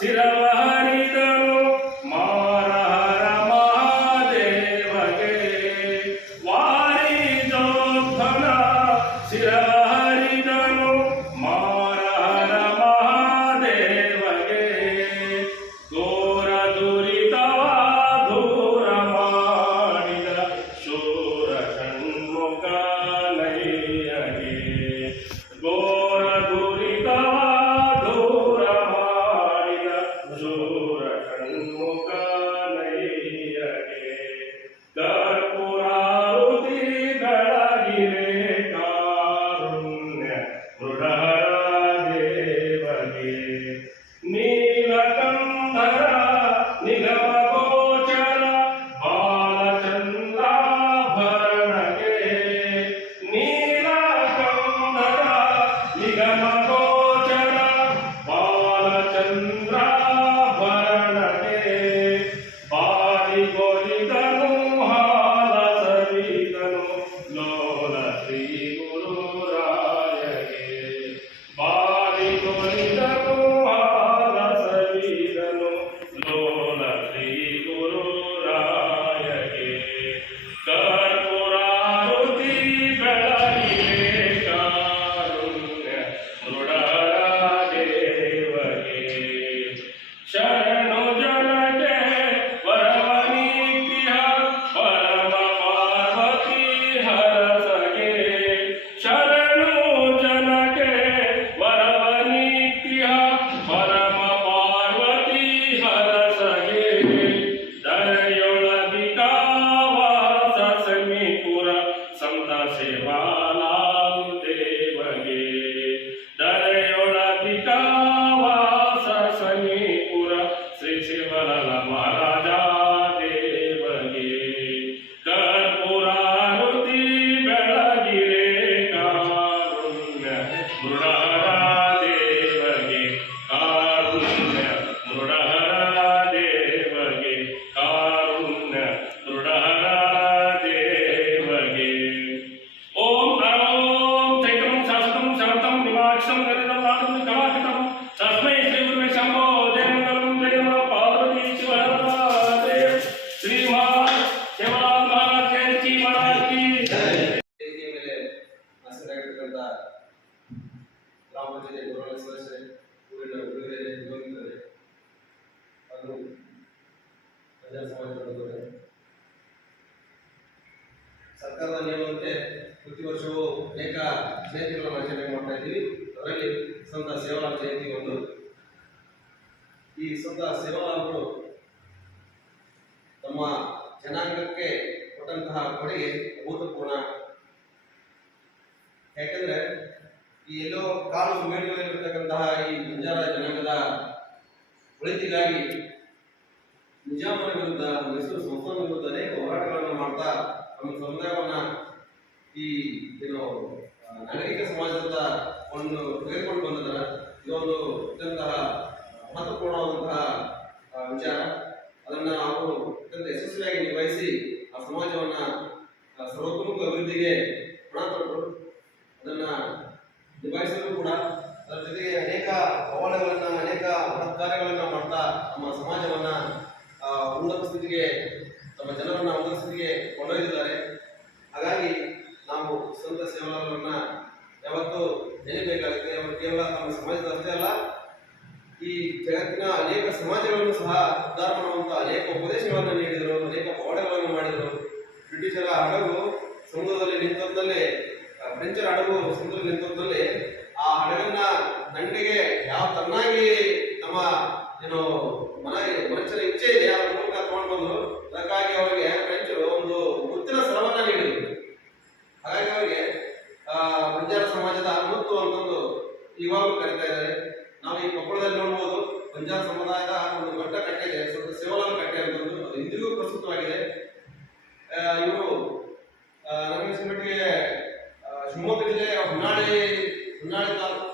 சிற ಶಿವಲಾಲ ಮಹಾರಾಜ ಸರ್ಕಾರದ ನಿಯಮದಂತೆ ಪ್ರತಿ ವರ್ಷವೂ ಅನೇಕ ಜಯಂತಿಗಳನ್ನು ಆಚರಣೆ ಮಾಡ್ತಾ ಇದ್ದೀವಿ. ಅದರಲ್ಲಿ ಸಂತ ಸೇವಾಲಾಲ್ ಜಯಂತಿ ಒಂದು. ಈ ಸಂತ ಸೇವಾಲಾಲ್ರು ತಮ್ಮ ಜನಾಂಗಕ್ಕೆ ಕೊಟ್ಟಂತಹ ಕೊಡುಗೆ ಅಭೂತಪೂರ್ಣ. ಯಾಕಂದ್ರೆ ಈ ಎಲ್ಲೋ ಕಾಲು ಮೇಡುಗಳಲ್ಲಿರ್ತಕ್ಕಂತಹ ಈ ಬಂಜಾರ ಜನಾಂಗದ ಒಳಿತಿಗಾಗಿ ನಿಜಾಮರ ವಿರುದ್ಧ ಮೈಸೂರು ಸಂಸ್ಥಾನ ವಿರುದ್ಧ ಅನೇಕ ಹೋರಾಟಗಳನ್ನು ಮಾಡ್ತಾ ನಮ್ಮ ಸಮುದಾಯವನ್ನ ಈ ಏನು ನಾಗರಿಕ ಸಮಾಜದ ಒಂದು ತೆಗೆದುಕೊಂಡು ಬಂದಿದ್ದಾರೆ ಇದೊಂದು ಅತ್ಯಂತ ಮಹತ್ವಪೂರ್ಣವಾದಂತಹ ವಿಚಾರ. ಅದನ್ನ ಅವರು ಅತ್ಯಂತ ಯಶಸ್ವಿಯಾಗಿ ನಿಭಾಯಿಸಿ ಆ ಸಮಾಜವನ್ನ ಸರ್ವತೋಮುಖ ಅಭಿವೃದ್ಧಿಗೆ ಹಣ ತೊಟ್ಟರು ಅದನ್ನ ನಿಭಾಯಿಸಲು ಕೂಡ. ಅದರ ಜೊತೆಗೆ ಅನೇಕ ಪವಾಡಗಳನ್ನ ಅನೇಕ ಕಾರ್ಯಗಳನ್ನ ಮಾಡ್ತಾ ನಮ್ಮ ಸಮಾಜವನ್ನ ಉನ್ನತ ಸ್ಥಿತಿಗೆ, ತಮ್ಮ ಜನರನ್ನ ಉನ್ನತ ಸ್ಥಿತಿಗೆ ಕೊಂಡೊಯ್ದಿದ್ದಾರೆ ಹಾಗಾಗಿ ನಾವು ಸಂತ ಸೇವಲರನ್ನ ಯಾವತ್ತೂ ನೆನೆಬೇಕಾಗುತ್ತೆ ಅವರು ಕೇವಲ ತಮ್ಮ ಸಮಾಜದ ಅಷ್ಟೇ ಅಲ್ಲ ಈ ಜಗತ್ತಿನ ಅನೇಕ ಸಮಾಜಗಳನ್ನು ಸಹ ಉದ್ಧಾರ ಮಾಡುವಂತಹ ಅನೇಕ ಉಪದೇಶಗಳನ್ನು ನೀಡಿದರು, ಅನೇಕ ಪವಾಡಗಳನ್ನು ಮಾಡಿದರು. ಬ್ರಿಟಿಷರ ಹಡಗು ಸಮುದ್ರದಲ್ಲಿ ನಿಂತದ್ದಲ್ಲಿ ಫ್ರೆಂಚರ ಹಡಗು ಸಮುದ್ರದಲ್ಲಿ ನಿಂತದ್ದಲ್ಲಿ ಆ ಹಡಗನ್ನ ದಂಡೆಗೆ ಯಾವ ತನ್ನಾಗಿ ನಮ್ಮ, ಏನು ಮನ, ಮನುಷ್ಯನ ಇಚ್ಛೆ ಇದೆ, ಅದರ ಮೂಲಕ ತಗೊಂಡು ಬಂದು ಅದಕ್ಕಾಗಿ ಅವರಿಗೆ ಫ್ರೆಂಚರು ಒಂದು ಮುತ್ತಿನ ಸರವನ್ನ ನೀಡಿದರು ಹಾಗಾಗಿ ಅವರಿಗೆ ಆ, ಬಂಜಾರ ಸಮಾಜದ ಮುತ್ತು ಅಂತಂದು ಇವಾಗಲೂ ಕರೀತಾ ಇದ್ದಾರೆ ನಾವು ಈ ಕೊಪ್ಪಳದಲ್ಲಿ ನೋಡ್ಬೋದು, ಪಂಜಾಬ್ ಸಮುದಾಯದ ಒಂದು ದೊಡ್ಡ ಕಟ್ಟೆ ಇದೆ ಸ್ವಲ್ಪ ಸೇವಲಾಲ್ ಕಟ್ಟೆ ಅಂತಂದು ಅದು ಇಂದಿಗೂ ಪ್ರಸ್ತುತವಾಗಿದೆ ಇವರು ನನಗೆ ಮಟ್ಟಿಗೆ ಶಿವಮೊಗ್ಗ ಜಿಲ್ಲೆಯ ಹೊನ್ನಾಳಿ ಹೊನ್ನಾಳಿ ತಾಲೂಕು.